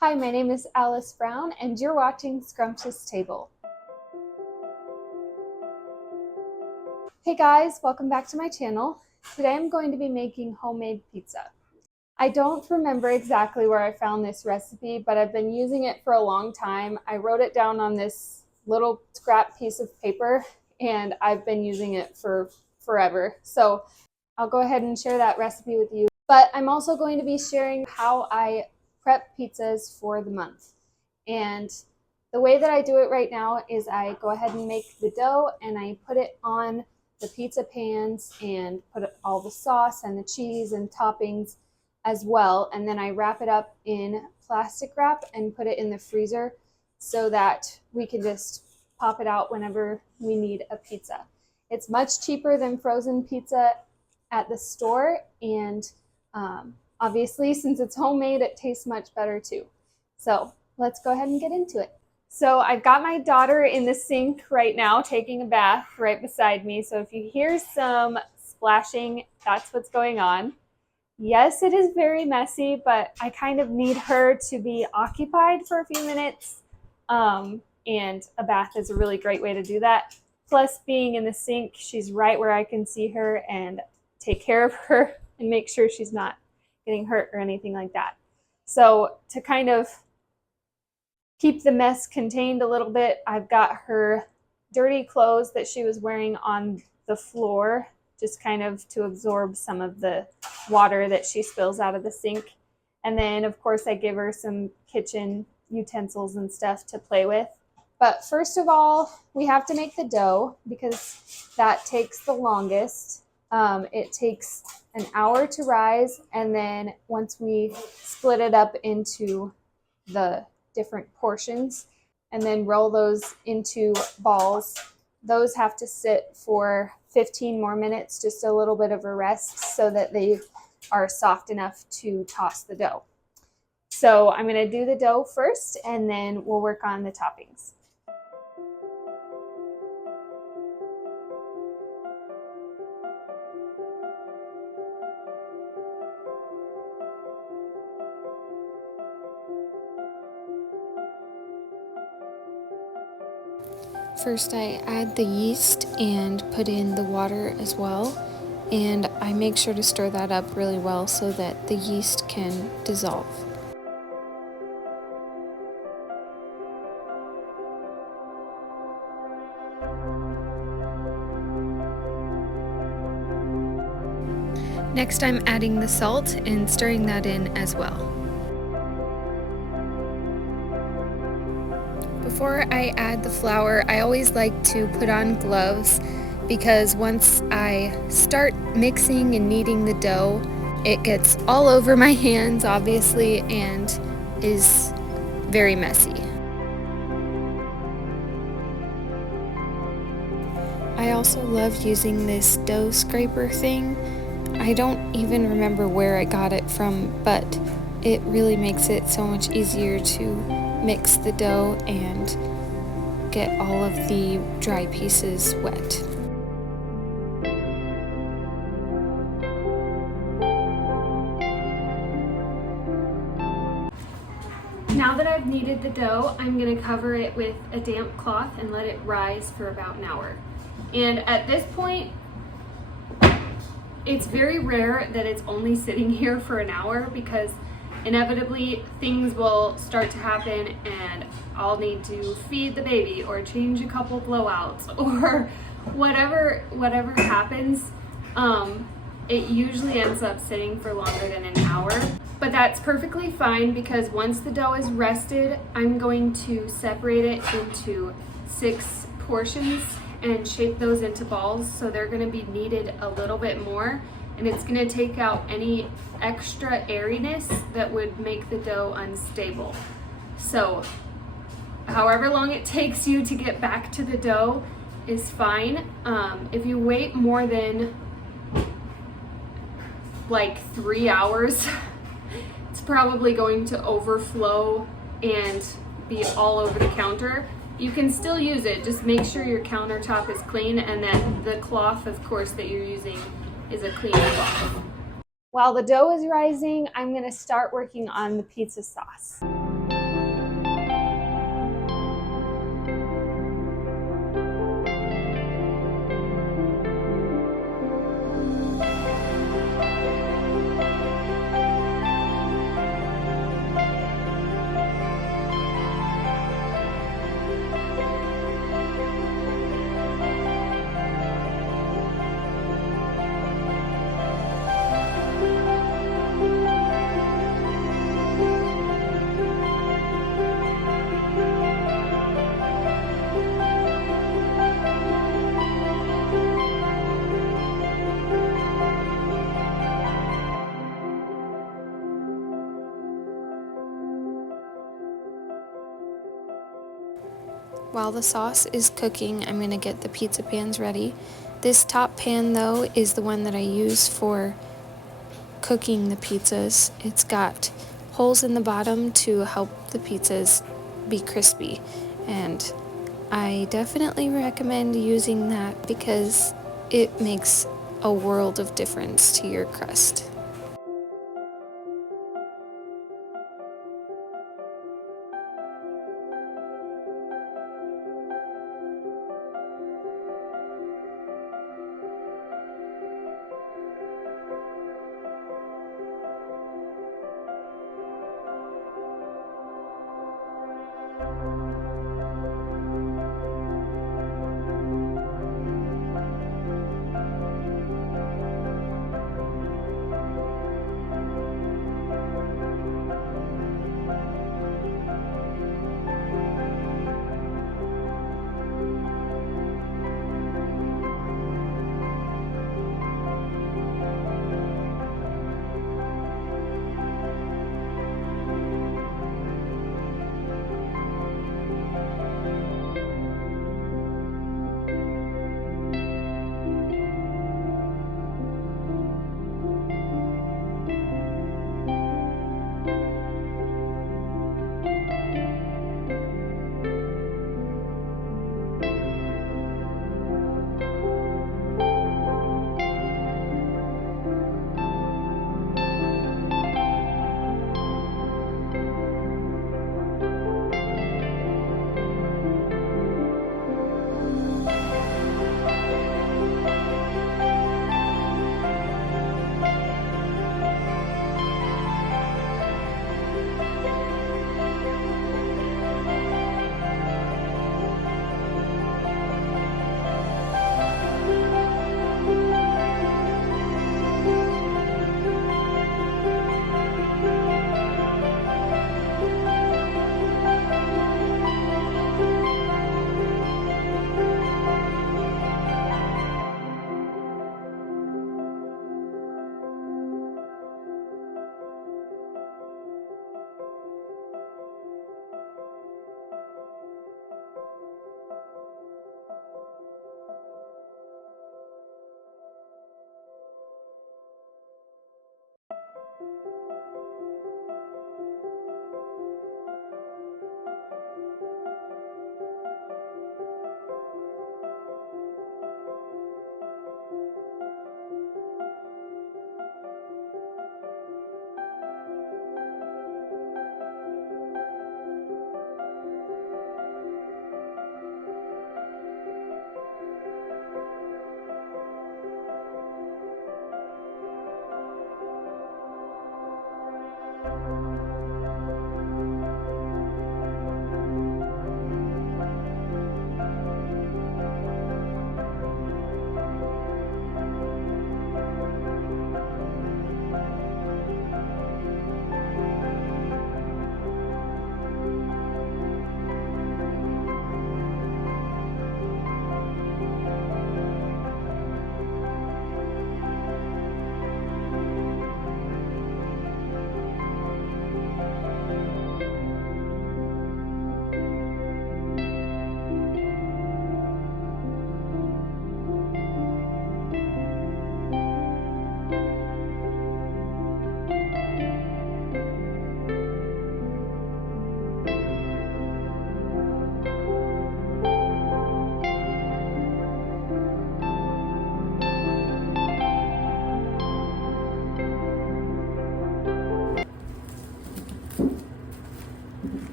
Hi, my name is Alice Brown, and you're watching Scrumptious Table. Hey guys, welcome back to my channel. Today I'm going to be making homemade pizza. I don't remember exactly where I found this recipe, but I've been using it for a long time. I wrote it down on this little scrap piece of paper, and I've been using it for forever. So I'll go ahead and share that recipe with you. But I'm also going to be sharing how I prep pizzas for the month. And the way that I do it right now is I go ahead and make the dough and I put it on the pizza pans and put all the sauce and the cheese and toppings as well. And then I wrap it up in plastic wrap and put it in the freezer so that we can just pop it out whenever we need a pizza. It's much cheaper than frozen pizza at the store, and obviously, since it's homemade, it tastes much better too. So let's go ahead and get into it. So I've got my daughter in the sink right now taking a bath right beside me. So if you hear some splashing, that's what's going on. Yes, it is very messy, but I kind of need her to be occupied for a few minutes. And a bath is a really great way to do that. Plus, being in the sink, she's right where I can see her and take care of her and make sure she's not getting hurt or anything like that. So to kind of keep the mess contained a little bit, I've got her dirty clothes that she was wearing on the floor, just kind of to absorb some of the water that she spills out of the sink. And then, of course, I give her some kitchen utensils and stuff to play with. But first of all, we have to make the dough because that takes the longest. It takes an hour to rise, and then once we split it up into the different portions and then roll those into balls, those have to sit for 15 more minutes, just a little bit of a rest so that they are soft enough to toss the dough. So I'm going to do the dough first, and then we'll work on the toppings. First, I add the yeast and put in the water as well, and I make sure to stir that up really well so that the yeast can dissolve. Next, I'm adding the salt and stirring that in as well. Before I add the flour, I always like to put on gloves because once I start mixing and kneading the dough, it gets all over my hands, obviously, and is very messy. I also love using this dough scraper thing. I don't even remember where I got it from, but it really makes it so much easier to mix the dough and get all of the dry pieces wet. Now that I've kneaded the dough, I'm going to cover it with a damp cloth and let it rise for about an hour. And at this point, it's very rare that it's only sitting here for an hour because inevitably things will start to happen and I'll need to feed the baby or change a couple blowouts or whatever happens. It usually ends up sitting for longer than an hour, but that's perfectly fine because once the dough is rested, I'm going to separate it into 6 portions and shape those into balls, so they're going to be kneaded a little bit more, and it's going to take out any extra airiness that would make the dough unstable. So however long it takes you to get back to the dough is fine. If you wait more than like 3 hours, it's probably going to overflow and be all over the counter. You can still use it, just make sure your countertop is clean and that the cloth, of course, that you're using is a clean cloth. While the dough is rising, I'm going to start working on the pizza sauce. While the sauce is cooking, I'm going to get the pizza pans ready. This top pan, though, is the one that I use for cooking the pizzas. It's got holes in the bottom to help the pizzas be crispy, and I definitely recommend using that because it makes a world of difference to your crust.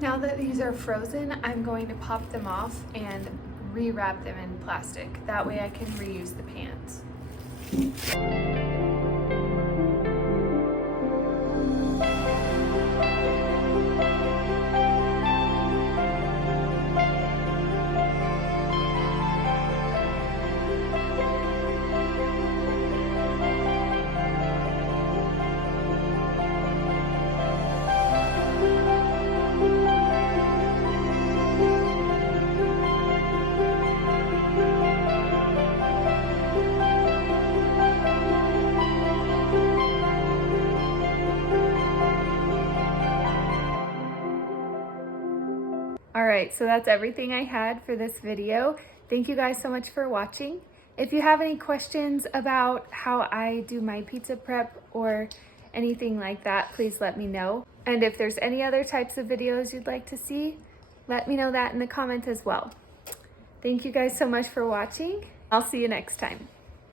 Now that these are frozen, I'm going to pop them off and rewrap them in plastic. That way I can reuse the pans. All right, so that's everything I had for this video. Thank you guys so much for watching. If you have any questions about how I do my pizza prep or anything like that, please let me know. And if there's any other types of videos you'd like to see, let me know that in the comments as well. Thank you guys so much for watching. I'll see you next time.